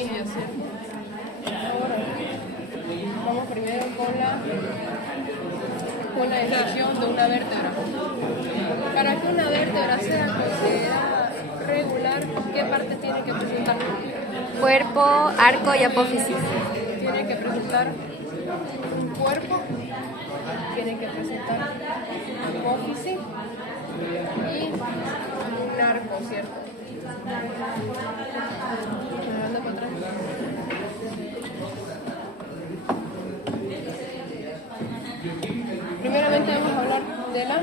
ofigia, ¿cierto? Ahora, vamos primero con la descripción de una vértebra. Para que una vértebra sea considerada regular, ¿qué parte tiene que presentar? Cuerpo, arco y apófisis. Tiene que presentar un cuerpo, tiene que presentar apófisis y un arco, ¿cierto? Ando para atrás. Primeramente vamos a hablar de la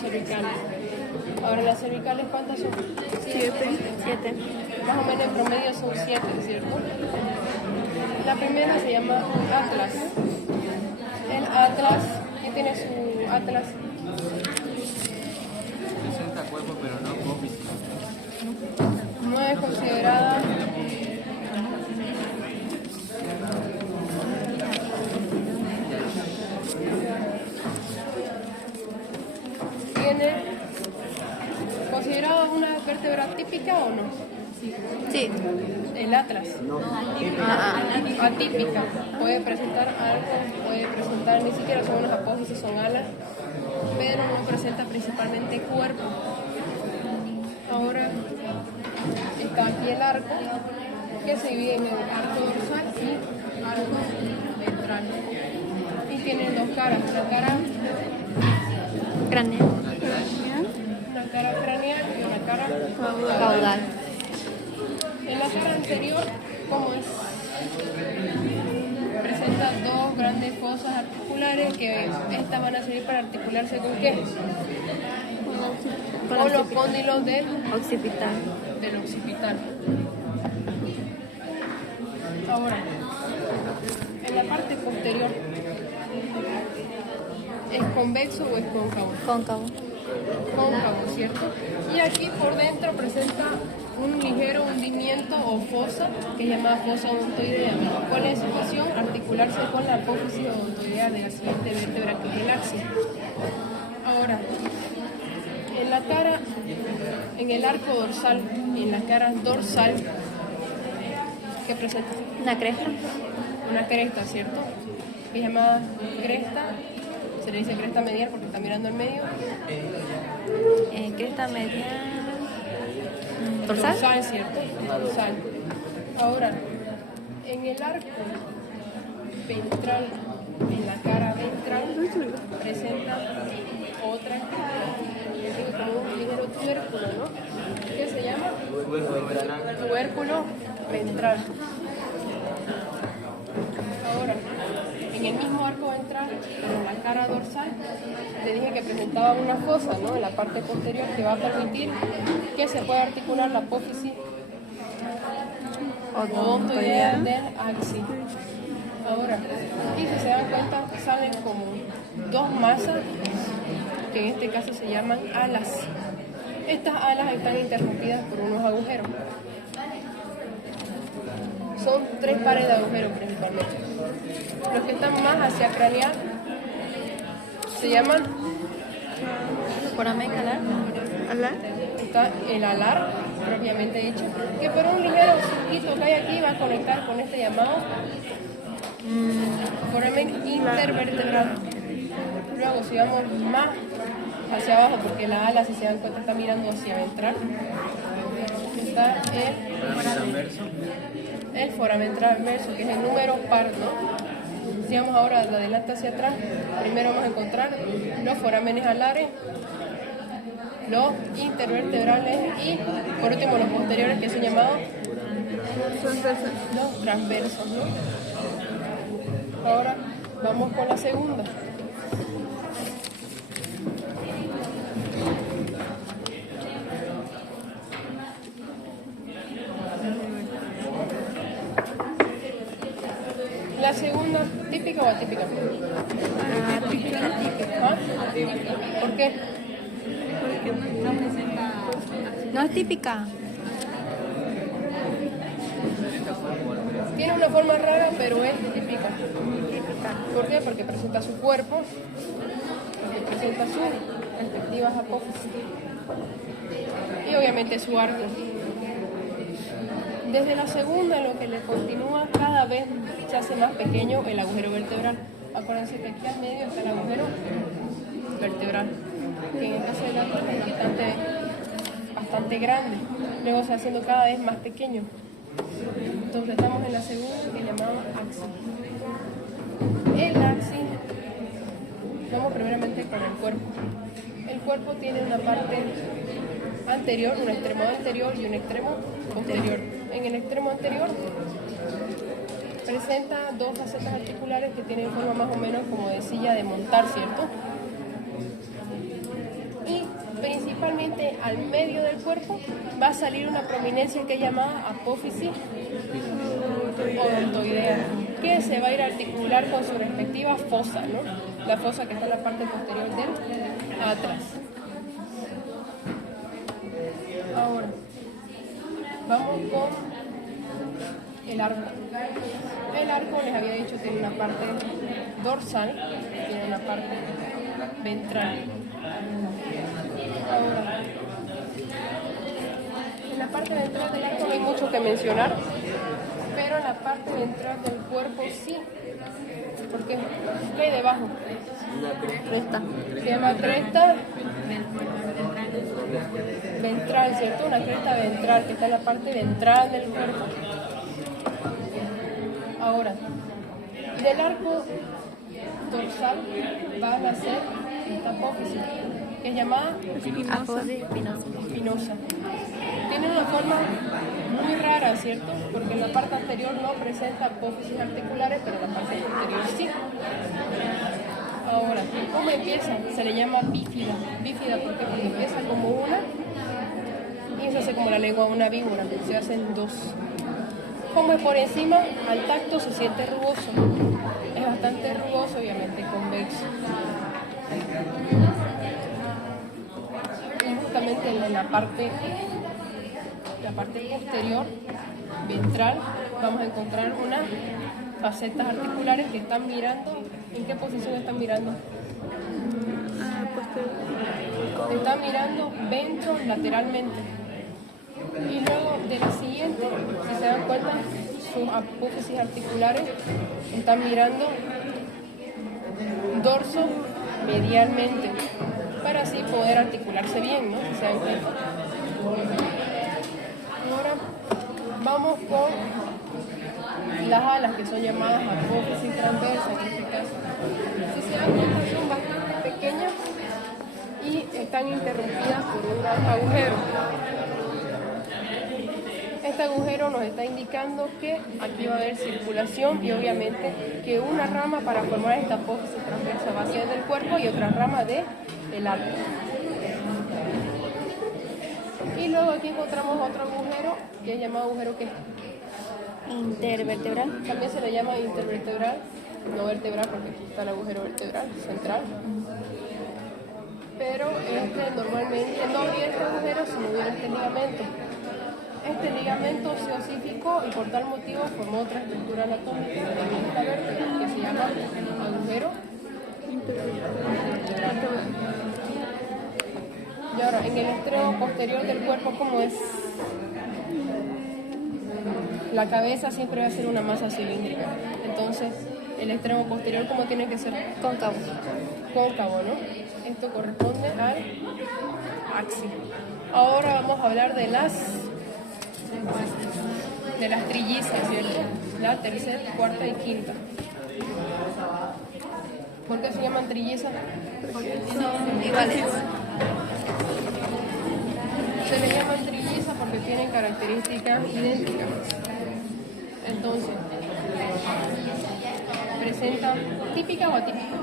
cervical. Ahora, las cervicales, ¿cuántas son? 7. Más o menos en promedio son 7, ¿cierto? La primera se llama atlas. El atlas, ¿qué tiene su atlas? Presenta cuerpo pero no apófisis. No es considerada ¿tiene considerada una vértebra típica o no? Sí. El atlas. Atípica. Puede presentar arcos, puede presentar, ni siquiera son unas apófisis, son alas, pero no presenta principalmente cuerpo. Ahora está aquí el arco, que se divide en el arco dorsal y arco ventral. Y tiene dos caras, una cara Cráneo. craneal y una cara Caudal. En la cara anterior, como es, presenta dos grandes fosas articulares que estas van a servir para articularse con ¿qué? Con los cóndilos del Occipital. occipital. Ahora, en la parte posterior, ¿es convexo o es cóncavo? Cóncavo. Cóncavo, ¿cierto? Y aquí por dentro presenta un ligero hundimiento o fosa, que es llamada fosa odontoidea. ¿Cuál es su función? Articularse con la apófisis odontoidea de la siguiente vértebra, que es el axis. Ahora, en la cara, en el arco dorsal y en la cara dorsal, ¿qué presenta? Una cresta. Una cresta, ¿cierto? Que es llamada cresta, se le dice cresta medial porque está mirando al medio. Cresta media. Dorsal, Dorsal. ¿cierto? Dorsal. Ahora, en el arco ventral, en la cara ventral, presenta otra, como un ligero tubérculo, ¿no? ¿Qué se llama? Tubérculo ventral. Ahora, en el mismo arco ventral, en la cara dorsal, te dije que presentaba una fosa, ¿no? En la parte posterior que va a permitir que se pueda articular la apófisis odontoidea del axis. Ahora, aquí si se dan cuenta, salen como dos masas que en este caso se llaman alas. Estas alas están interrumpidas por unos agujeros. Son 3 pares de agujeros principalmente. Los que están más hacia craneal se llaman Foramen alar. está el alar propiamente dicho, que por un ligero surquito que hay aquí va a conectar con este llamado foramen intervertebral. Luego si vamos más hacia abajo, porque la ala, si se dan cuenta, está mirando hacia ventral, está el foramen transverso, que es el número par, ¿no? Si vamos ahora de adelante hacia atrás, primero vamos a encontrar los forámenes alares, los intervertebrales y por último los posteriores, que son llamados los transversos, ¿no? Ahora vamos con la segunda. La segunda, ¿típica o atípica? ¿Ah? ¿Por qué? No es típica. Tiene una forma rara, pero es típica. ¿Por qué? Porque presenta su cuerpo, porque presenta sus respectivas apófisis y obviamente su arco. Desde la segunda, lo que le continúa, cada vez se hace más pequeño el agujero vertebral. Acuérdense que aquí al medio está el agujero vertebral, que en el caso del arco es bastante grande. Luego se va haciendo cada vez más pequeño. Entonces estamos en la segunda, que llamamos axis. El axis, vamos primeramente con el cuerpo. El cuerpo tiene una parte anterior, un extremo anterior y un extremo posterior. En el extremo anterior presenta dos facetas articulares que tienen forma más o menos como de silla de montar, ¿cierto? Y principalmente al medio del cuerpo va a salir una prominencia que es llamada apófisis odontoidea, que se va a ir a articular con su respectiva fosa, ¿no? La fosa que está en la parte posterior del atrás. Ahora, vamos con el arco. El arco, les había dicho, tiene una parte dorsal, tiene una parte ventral. Ahora, en la parte ventral del arco no hay mucho que mencionar, pero en la parte ventral del cuerpo sí. ¿Por qué? ¿Qué hay debajo? Cresta. Se llama cresta ventral, ¿cierto? Una cresta ventral que está en la parte ventral del cuerpo. Ahora, del arco dorsal va a nacer esta apófisis, que es llamada Apófisis espinosa. espinosa. Tiene una forma muy rara, ¿cierto? Porque en la parte anterior no presenta apófisis articulares, pero en la parte posterior sí. Ahora, ¿cómo empieza? Se le llama bífida. Bífida, ¿por qué? Porque empieza como una y se hace como la lengua de una víbora, se hacen dos. Como es por encima, al tacto se siente rugoso. Es bastante rugoso, obviamente convexo. Y justamente en la parte posterior, ventral, vamos a encontrar unas facetas articulares que están mirando. ¿En qué posición están mirando? Están mirando ventrolateralmente. Y luego de la siguiente, si se dan cuenta, sus apófisis articulares están mirando dorso medialmente para así poder articularse bien, ¿no? Si se dan cuenta. Ahora vamos con las alas, que son llamadas apófisis transversas en este caso. Si se dan cuenta, son bastante pequeñas y están interrumpidas por un gran agujero. Este agujero nos está indicando que aquí va a haber circulación y obviamente que una rama para formar esta apófisis transversa va a ser del cuerpo y otra rama del arco. Y luego aquí encontramos otro agujero que es llamado agujero que Intervertebral. también se le llama intervertebral, no vertebral porque aquí está el agujero vertebral central. Pero normalmente no habría este agujero si no hubiera este ligamento. Este ligamento se osificó y por tal motivo formó otra estructura anatómica de esta vértebra que se llama agujero intervertebral. Y ahora, en el extremo posterior del cuerpo, ¿cómo es? La cabeza siempre va a ser una masa cilíndrica. Entonces, el extremo posterior, ¿cómo tiene que ser? Cóncavo. Cóncavo, ¿no? Esto corresponde al axis. Ahora vamos a hablar de las trillizas, ¿cierto? La tercera, cuarta y quinta. ¿Por qué se llaman trillizas? Son iguales. Se les llaman trillizas porque tienen características idénticas. Entonces, presentan típica o atípica.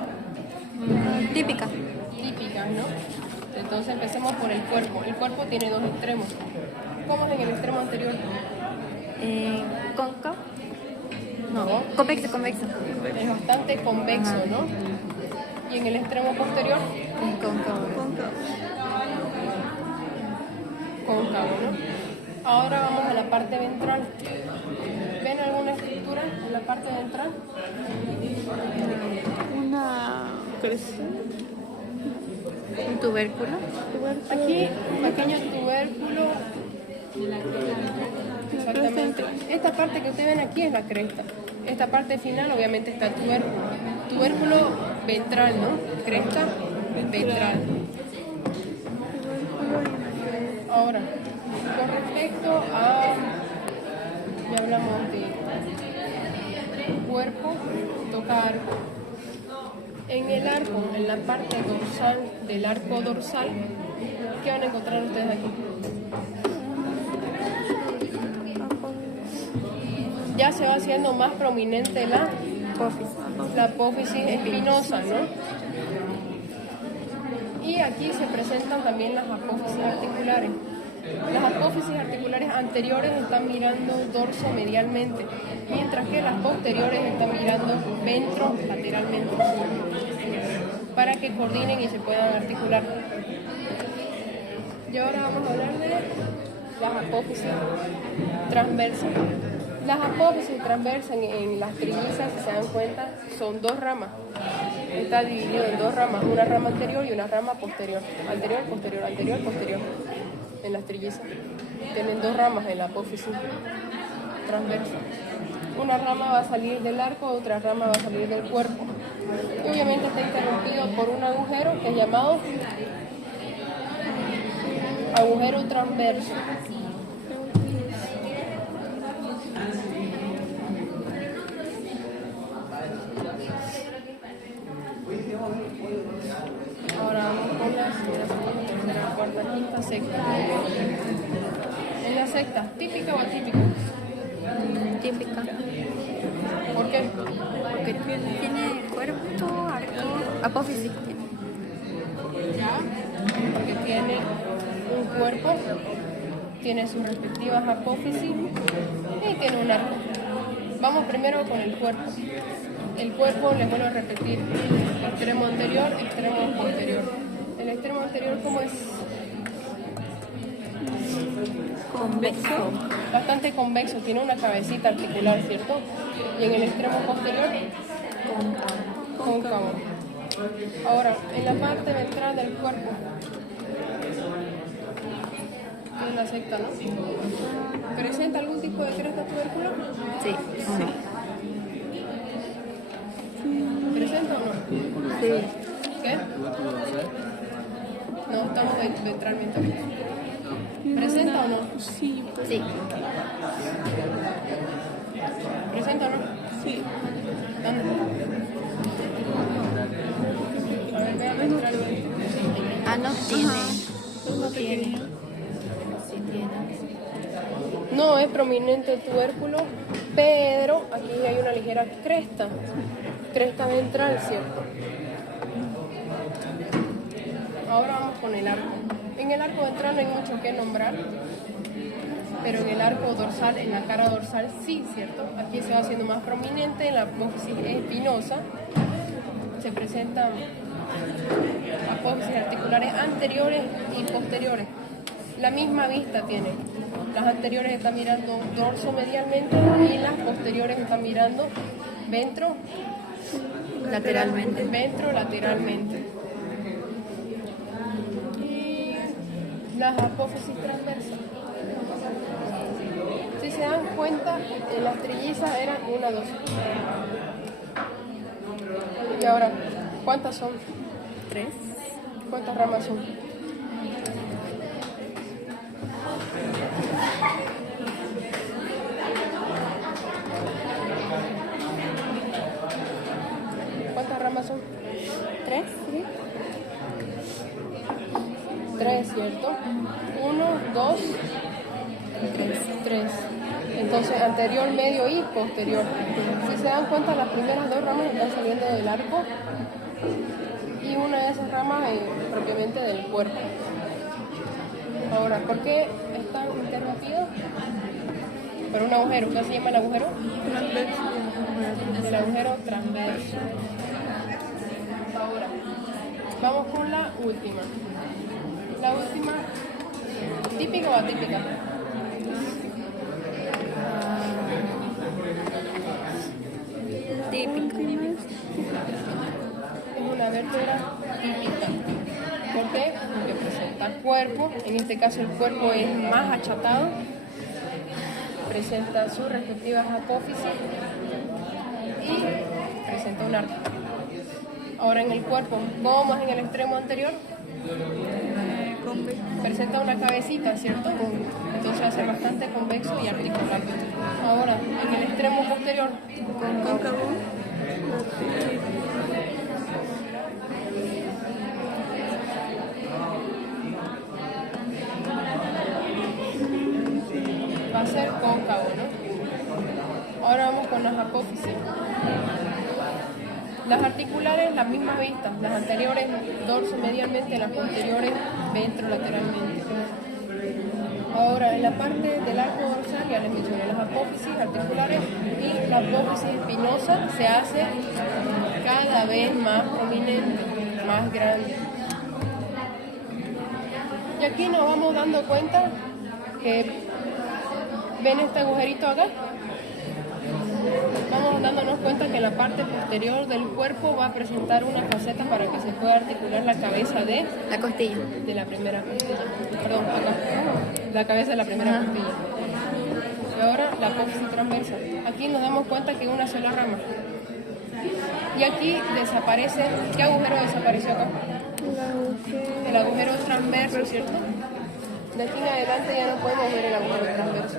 Típica. Típicas, ¿no? Entonces empecemos por el cuerpo. El cuerpo tiene dos extremos. ¿Cómo es en el extremo anterior? Cóncavo. No. Convexo, convexo. Es bastante convexo, ¿no? Y en el extremo posterior, Cóncavo. cóncavo, ¿no? Ahora vamos a la parte ventral. ¿Ven alguna estructura en la parte ventral? Un tubérculo. Aquí, un pequeño tubérculo Exactamente. Esta parte que ustedes ven aquí es la cresta. Esta parte final obviamente está el tubérculo. Tubérculo ventral, ¿no? Cresta ventral. Ahora, con respecto a... Ya hablamos de cuerpo, toca arco. En el arco, en la parte dorsal del arco dorsal, ¿qué van a encontrar ustedes aquí? Ya se va haciendo más prominente la apófisis espinosa, ¿no? Y aquí se presentan también las apófisis articulares. Las apófisis articulares anteriores están mirando dorso medialmente, mientras que las posteriores están mirando ventro lateralmente, para que coordinen y se puedan articular. Y ahora vamos a hablar de las apófisis transversas. Las apófisis transversas en las trillizas, si se dan cuenta, son dos ramas. Está dividido en dos ramas, una rama anterior y una rama posterior. Anterior, posterior, anterior, posterior. En las trillizas tienen dos ramas en la apófisis transversa. Una rama va a salir del arco, otra rama va a salir del cuerpo. Y obviamente está interrumpido por un agujero que es llamado agujero transverso. Ahora vamos con la segunda, cuarta, quinta, sexta. ¿En la sexta, típica o atípica? Típica. ¿Por qué? Porque tiene cuerpo, arco, apófisis. ¿Ya? Porque tiene un cuerpo, tiene sus respectivas apófisis y tiene un arco. Vamos primero con el cuerpo. El cuerpo, les vuelvo a repetir, extremo anterior, extremo posterior. El extremo anterior, ¿cómo es? Convexo. Bastante convexo, tiene una cabecita articular, ¿cierto? Y en el extremo posterior, cóncavo. Ahora, en la parte ventral del cuerpo, es la secta, ¿no? ¿Presenta algún tipo de cresta tubérculo? Sí. ¿Presenta o no? Sí. ¿Qué? No, estamos ventralmente. ¿Presenta o no? Sí. ¿Presenta o no? Sí. ¿Dónde? A ver, vea ventralmente. Ah, no tiene. No tiene. Sí tiene. No es prominente el tubérculo, pero aquí hay una ligera cresta ventral, ¿cierto? Ahora vamos con el arco. En el arco ventral no hay mucho que nombrar, pero en el arco dorsal, en la cara dorsal, sí, ¿cierto? Aquí se va haciendo más prominente, en la apófisis espinosa se presentan apófisis articulares anteriores y posteriores. La misma vista tiene. Las anteriores están mirando dorso medialmente y las posteriores están mirando ventro Lateralmente. Ventro lateralmente. Y las apófisis transversas. Si se dan cuenta, en las trillizas eran 1, 2. Y ahora, ¿cuántas son? 3. ¿Cuántas ramas son? ¿Cuántas ramas son? 3. 3, ¿cierto? 1, 2, 3. Entonces, anterior, medio y posterior. Si se dan cuenta, las primeras dos ramas están saliendo del arco y una de esas ramas propiamente del cuerpo. Ahora, ¿por qué están interrumpidos? Por un agujero. ¿Qué se llama el agujero? El agujero transverso. Ahora, vamos con la última. La última, ¿típica o atípica? Típica. Es una vértebra típica. ¿Por qué? Porque presenta cuerpo. En este caso el cuerpo es más achatado. presenta sus respectivas apófisis y presenta un arco. Ahora en el cuerpo, como más en el extremo anterior, presenta una cabecita, ¿cierto? Entonces hace bastante convexo y articulado. Ahora, en el extremo posterior, Cóncavo. va a ser cóncavo, ¿no? Ahora vamos con las apófisis. Las articulares, las mismas vistas, las anteriores dorso-medialmente, las posteriores ventrolateralmente. Ahora, en la parte del arco dorsal, ya les mencioné las apófisis articulares y la apófisis espinosa se hace cada vez más prominente, más grande. Y aquí nos vamos dando cuenta que ven este agujerito acá. Vamos dándonos cuenta que la parte posterior del cuerpo va a presentar una faceta para que se pueda articular la cabeza La costilla. de la primera costilla. Perdón, acá. La cabeza de la primera costilla. Y ahora la apófisis transversa. Aquí nos damos cuenta que es una sola rama. Y aquí desaparece. ¿Qué agujero desapareció acá? El agujero transverso, ¿cierto? De aquí en adelante ya no podemos ver el agujero transverso.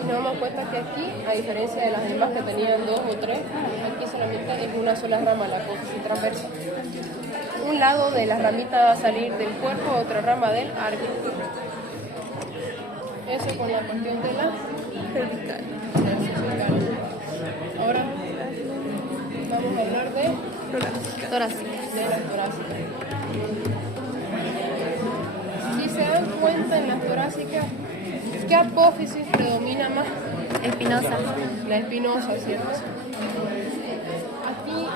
Y nos damos cuenta que aquí, a diferencia de las demás que tenían 2 o 3, aquí solamente es una sola rama, la apófisis transversa. Un lado de la ramita va a salir del cuerpo, otra rama del arco. Eso con la cuestión de la cervical. Ahora vamos a hablar de Torácica. la torácica. Si se dan cuenta en las torácicas, ¿qué apófisis predomina más? Espinosa. La espinosa, ¿cierto? Aquí,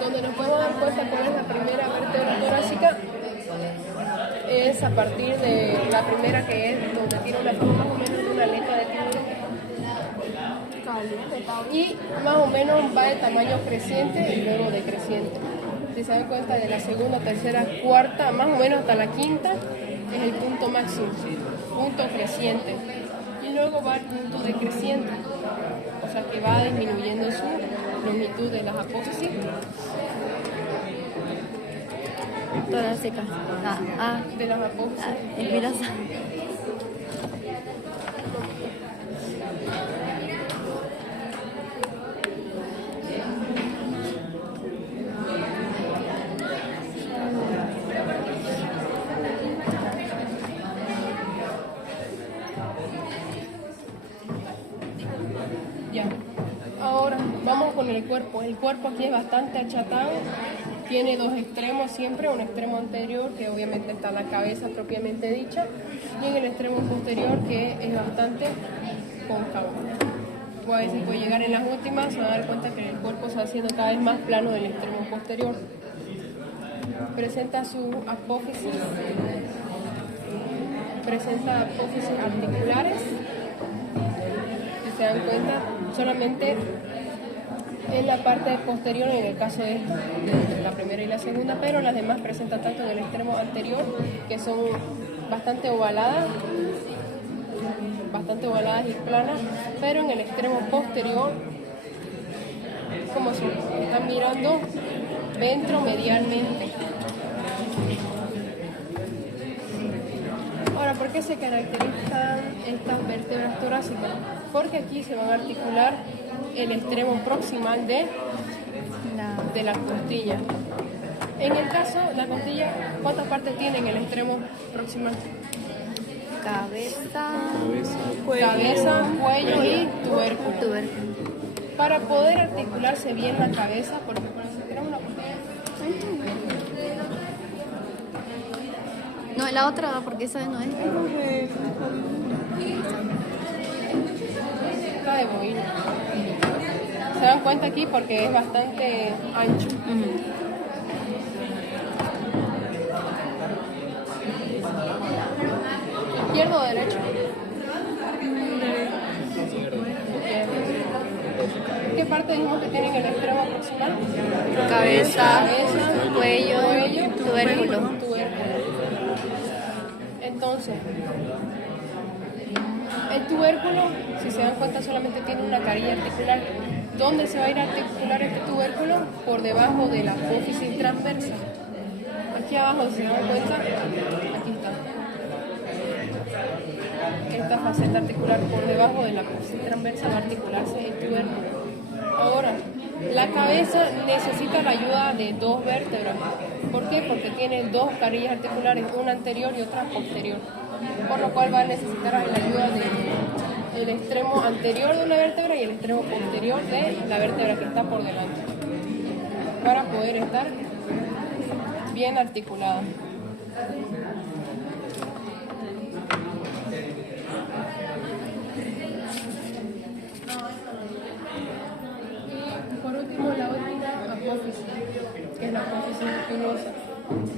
donde nos podemos dar cuenta cuál es la primera vértebra torácica, es a partir de la primera, que es donde tiene una forma más o menos de una aleta de tiburón. Y más o menos va de tamaño creciente y luego decreciente. Si se dan cuenta, de la segunda, tercera, cuarta, más o menos hasta la quinta, es el punto máximo, punto creciente. Y luego va el punto decreciente, o sea que va disminuyendo su longitud de las apófisis. Torácica. De las apófisis. Espinosa. Ya. Ahora vamos con el cuerpo. El cuerpo aquí es bastante achatado. Tiene 2 extremos siempre, un extremo anterior que obviamente está la cabeza propiamente dicha y en el extremo posterior que es bastante cóncavo. A veces puede llegar en las últimas, se va a dar cuenta que el cuerpo se va haciendo cada vez más plano del extremo posterior. Presenta su apófisis, articulares. Si se dan cuenta, solamente en la parte posterior, en el caso de esta, de la primera y la segunda, pero las demás presentan tanto en el extremo anterior, que son bastante ovaladas y planas, pero en el extremo posterior, como si están mirando ventromedialmente. Ahora, ¿por qué se caracterizan estas vértebras torácicas? Porque aquí se van a articular el extremo proximal de la costilla. En el caso de la costilla, ¿cuántas partes tiene en el extremo proximal? Cabeza. Cabeza, cuello y tubérculo. Tubérculo. Para poder articularse bien la cabeza, porque para tenemos una costilla. No, la otra, porque esa no es. La de bovino. Se dan cuenta aquí porque es bastante ancho. ¿Izquierdo o derecho? ¿Qué parte dijimos que tienen el extremo proximal? Cabeza, cuello, tubérculo. Entonces, El tubérculo, si se dan cuenta, solamente tiene una carilla articular. ¿Dónde se va a ir a articular este tubérculo? Por debajo de la apófisis transversa. Aquí abajo, si se dan cuenta, aquí está. Esta faceta articular por debajo de la apófisis transversa va a articularse el tubérculo. Ahora, la cabeza necesita la ayuda de dos vértebras. ¿Por qué? Porque tiene dos carillas articulares, una anterior y otra posterior. Por lo cual va a necesitar la ayuda del extremo anterior de una vértebra y el extremo posterior de la vértebra que está por delante, para poder estar bien articulada. Y por último, la última apófisis, que es la apófisis espinuosa.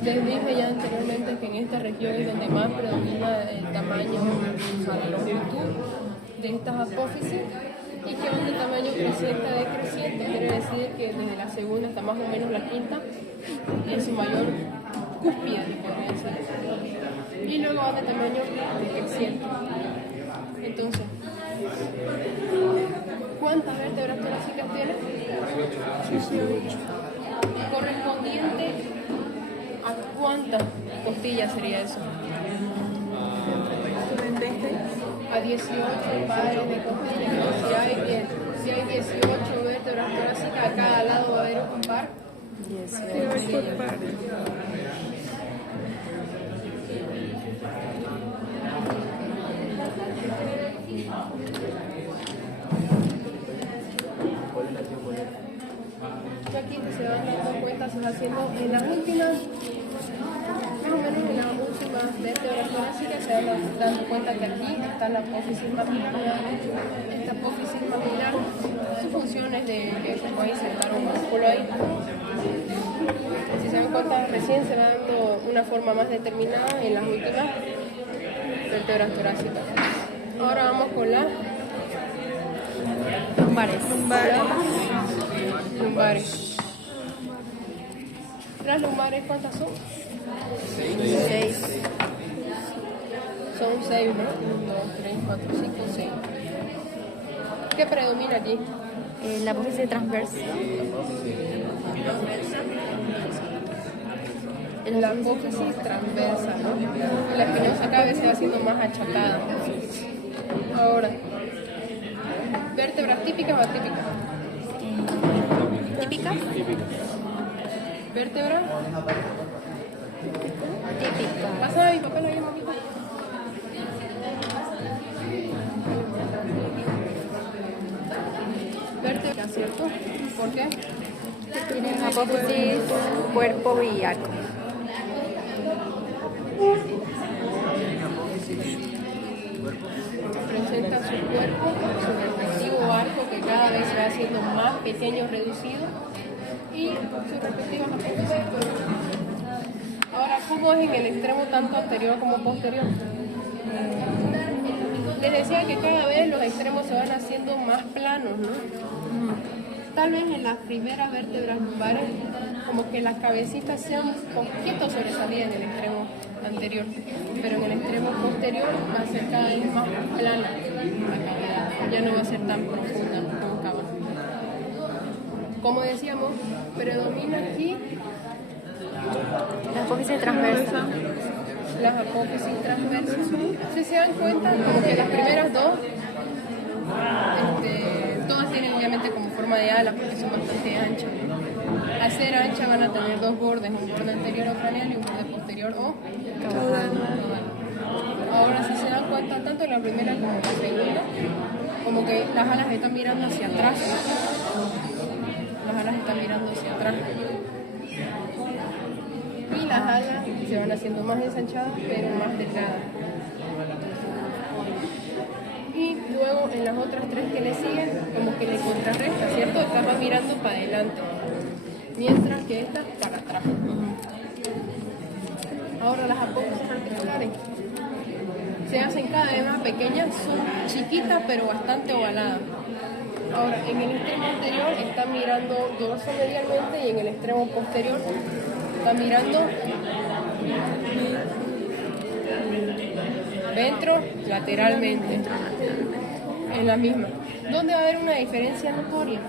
Les dije ya anteriormente que en esta región es donde más predomina el tamaño, o sea, la longitud de estas apófisis, y que van de tamaño creciente a decreciente. Quiere decir que desde la segunda hasta más o menos la quinta es su mayor cúspide, podría decir, y luego van de tamaño decreciente. Entonces, ¿cuántas vértebras torácicas tiene? 18. Correspondiente ¿a cuántas costillas sería eso? A 18 pares de costillas. Si hay 18 vértebras torácicas, a cada lado va a haber un par. 18 pares. Aquí se van dando cuenta, se va haciendo en las últimas, más o menos en las últimas vértebras torácicas, se van dando cuenta que aquí está la apófisis maxilar. Esta apófisis maxilar, su función es de que se puede insertar un músculo ahí. Si se dan cuenta, recién se va dando una forma más determinada en las últimas vértebras torácicas. Ahora vamos con las Lumbares. lumbares. Las lumbares, ¿cuántas son? 6. Son 6, ¿no? 1, 2, 3, 4, 5, 6. ¿Qué predomina aquí? La apófisis transversa. La apófisis transversa, ¿no? La espinosa cada vez se va haciendo más achatada. Ahora, ¿vértebras típicas o atípicas? ¿Típica? ¿Vértebra? Típica. Pasa mi papel ahí, mamita. Vértebra, ¿cierto? ¿Por qué? Tienen apófisis, cuerpo y arco. Presenta su cuerpo, su respectivo arco que cada vez se va haciendo más pequeño, reducido, y sus respectivos apófisis. Ahora, ¿cómo es en el extremo tanto anterior como posterior? Les decía que cada vez los extremos se van haciendo más planos, ¿no? Tal vez en las primeras vértebras lumbares, como que las cabecitas sean un poquito sobresalidas en el extremo anterior, pero en el extremo posterior va a ser cada vez más plana la cavidad, ya no va a ser tan profunda, cóncava. Como decíamos, predomina aquí La apófisis transversa. las apófisis transversas. Si se dan cuenta, como que las primeras dos, todas tienen obviamente como forma de ala porque son bastante anchas. Al ser anchas van a tener dos bordes, un borde anterior o craneal y un borde posterior o caudal. Ahora, si se dan cuenta, tanto la primera como la segunda, como que las alas están mirando hacia atrás. Las alas están mirando hacia atrás. Y las alas se van haciendo más ensanchadas, pero más delgadas. Y luego en las otras tres que le siguen, como que le contrarresta, ¿cierto? Estas van mirando para adelante, mientras que estas para atrás. Ahora las apófisis articulares se hacen cada vez más pequeñas, son chiquitas pero bastante ovaladas. Ahora, en el extremo anterior está mirando dorsomedialmente y en el extremo posterior está mirando Ventro lateralmente. En la misma. ¿Dónde va a haber una diferencia notoria?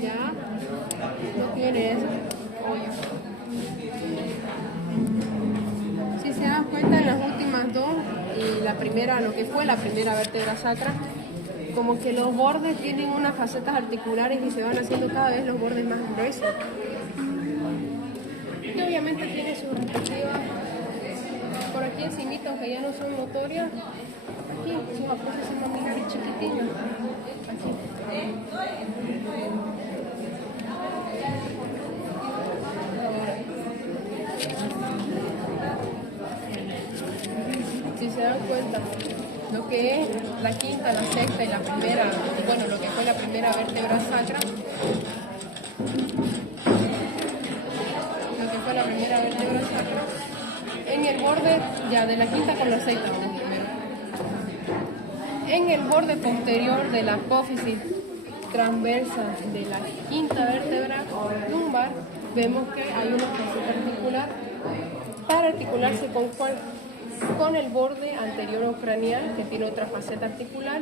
Ya no tiene eso. Hoyo. Si se dan cuenta en las últimas dos y la primera, lo que fue la primera vértebra sacra, como que los bordes tienen unas facetas articulares y se van haciendo cada vez los bordes más gruesos. Y obviamente tiene sus respectivas, por aquí encimita, aunque ya no son notorias, aquí sus apófisis mamilares chiquitinas. Aquí. Si se dan cuenta, lo que es la quinta, la sexta y la primera, bueno, lo que fue la primera vértebra sacra, lo que fue la primera vértebra sacra, en el borde, ya de la quinta con la sexta, vamos primero. En el borde posterior de la apófisis transversa de la quinta vértebra lumbar, vemos que hay una faceta articular para articularse con cuál. Con el borde anterior o craneal, que tiene otra faceta articular,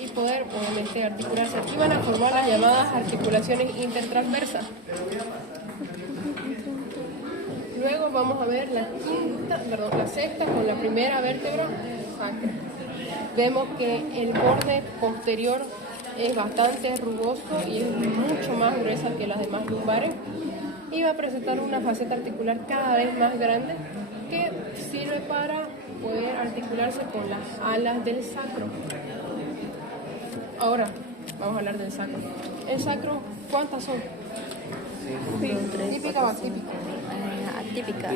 y poder obviamente articularse. Aquí van a formar las llamadas articulaciones intertransversas. Luego vamos a ver la sexta con la primera vértebra sacra. Vemos que el borde posterior es bastante rugoso y es mucho más gruesa que las demás lumbares, y va a presentar una faceta articular cada vez más grande que sirve para poder articularse con las alas del sacro. Ahora vamos a hablar del sacro. El sacro, ¿cuántas son? ¿Típica o atípica? Atípicas.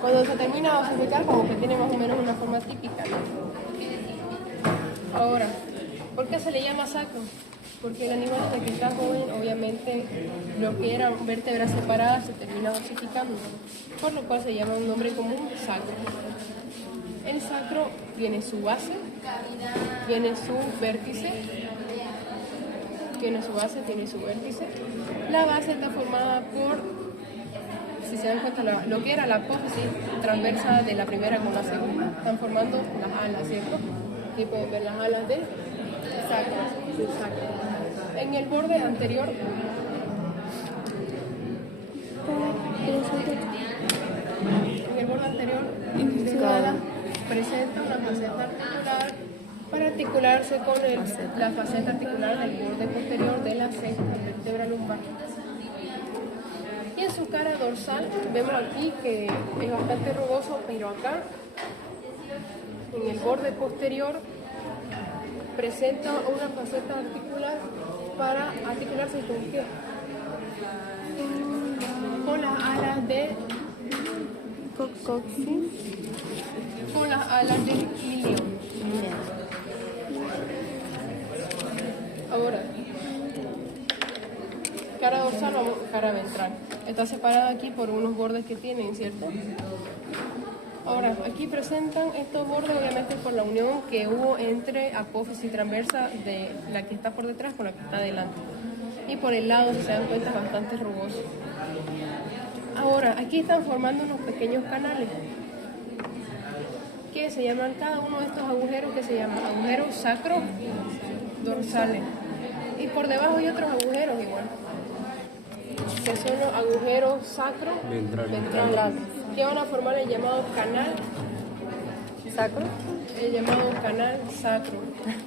Cuando se termina de osificar, como que tiene más o menos una forma típica, ¿no? Ahora, ¿por qué se le llama sacro? Porque el animal desde que está joven, obviamente, lo que eran vértebras separadas se termina osificando, por lo cual se llama un nombre común sacro. El sacro tiene su base, tiene su vértice, La base está formada por, si se dan cuenta, lo que era la apófisis transversa de la primera con la segunda. Están formando las alas, ¿cierto? Aquí pueden ver las alas del sacro. En el borde anterior, cada ala presenta una faceta articular para articularse con la faceta articular del borde posterior de la sexta vértebra lumbar. Y en su cara dorsal vemos aquí que es bastante rugoso, pero acá, en el borde posterior, presenta una faceta articular para articularse con qué? Con las alas de coxis, con las alas del ilion. Ahora, cara dorsal o cara ventral. Está separada aquí por unos bordes que tienen, ¿cierto? Ahora, aquí presentan estos bordes, obviamente por la unión que hubo entre apófisis transversa de la que está por detrás con la que está delante. Y por el lado, si se dan cuenta, es bastante rugoso. Ahora, aquí están formando unos pequeños canales que se llaman, cada uno de estos agujeros que se llaman agujeros sacro dorsales. Y por debajo hay otros agujeros igual, que son los agujeros sacro ventrales, que van a formar el llamado canal sacro,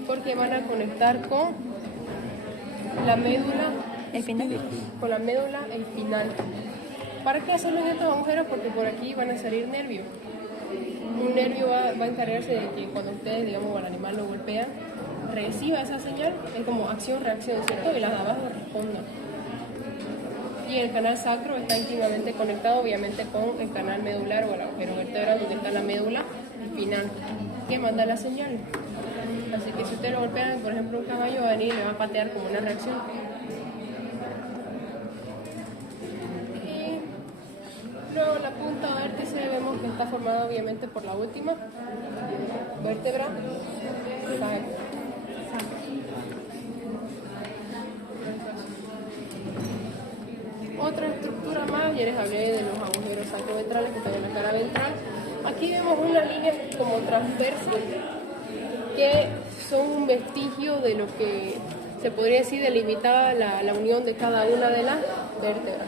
porque van a conectar con la médula espinal. ¿Para qué hacerlo en estos agujeros? Porque por aquí van a salir nervios. Un nervio va a encargarse de que cuando ustedes, digamos, al animal lo golpean, reciba esa señal, es como acción-reacción, ¿cierto? Y las de abajo respondan. Y el canal sacro está íntimamente conectado, obviamente, con el canal medular o el agujero vertebral, donde está la médula espinal, que manda la señal. Así que si ustedes lo golpean, por ejemplo, un caballo va a venir y le va a patear como una reacción. Y luego la punta vértice vemos que está formada, obviamente, por la última vértebra sacra. Otra estructura más, ya les hablé de los agujeros sacroventrales que están en la cara ventral. Aquí vemos una línea como transversa que son un vestigio de lo que se podría decir delimitada la unión de cada una de las vértebras.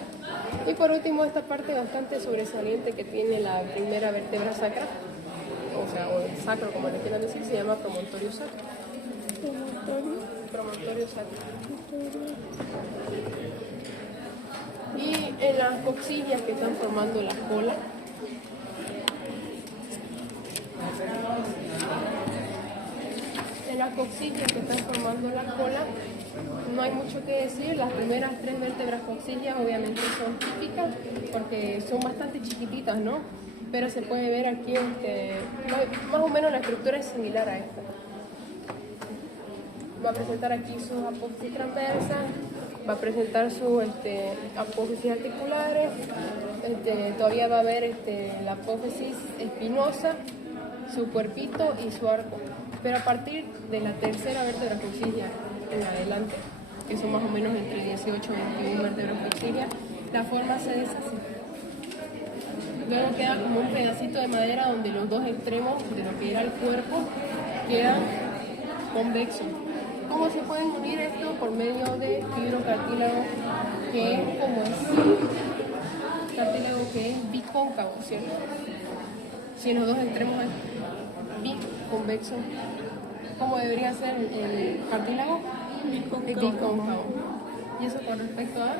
Y por último, esta parte bastante sobresaliente que tiene la primera vértebra sacra, o sea, o el sacro como le quieran decir, se llama promontorio sacro. Promontorio sacro. Y en las coxillas que están formando la cola, en las coxillas que están formando la cola, no hay mucho que decir. Las primeras 3 vértebras coxillas obviamente son típicas porque son bastante chiquititas, ¿no? Pero se puede ver aquí, más o menos la estructura es similar a esta. Va a presentar aquí sus apófisis transversas, va a presentar sus apófisis articulares, todavía va a haber la apófisis espinosa, su cuerpito y su arco. Pero a partir de la tercera vértebra coxilla en adelante, que son más o menos entre 18 y 21 vértebras coxillas, la forma se deshace. Luego queda como un pedacito de madera donde los dos extremos de lo que era el cuerpo quedan convexos. ¿Cómo se pueden unir esto? Por medio de fibrocartílago, que es como es cartílago que es bicóncavo, ¿cierto? Si en los dos extremos es biconvexo, ¿cómo debería ser el cartílago? Bicóncavo. Y eso con respecto a